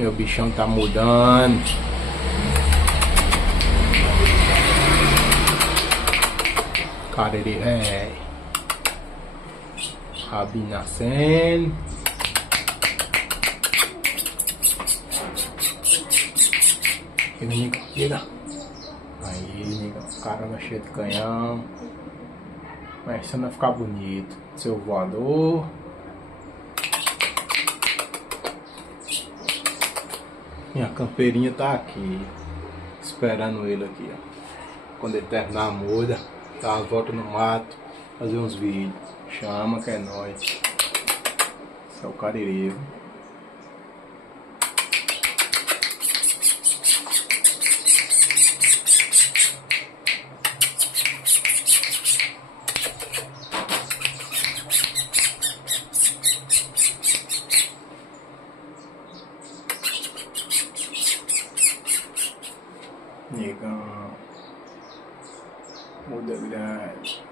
Meu bichão tá mudando. Cara, ele é rabinho nascendo. Chega, Nico, chega. Aí, Nico, caramba, cheio de canhão. Mas isso vai ficar bonito. Seu voador. Minha campeirinha tá aqui, esperando ele aqui, ó. Quando ele terminar a muda, dar uma volta no mato, fazer uns vídeos. Chama que é nóis. Esse é o Cariri. Negão, muda grande.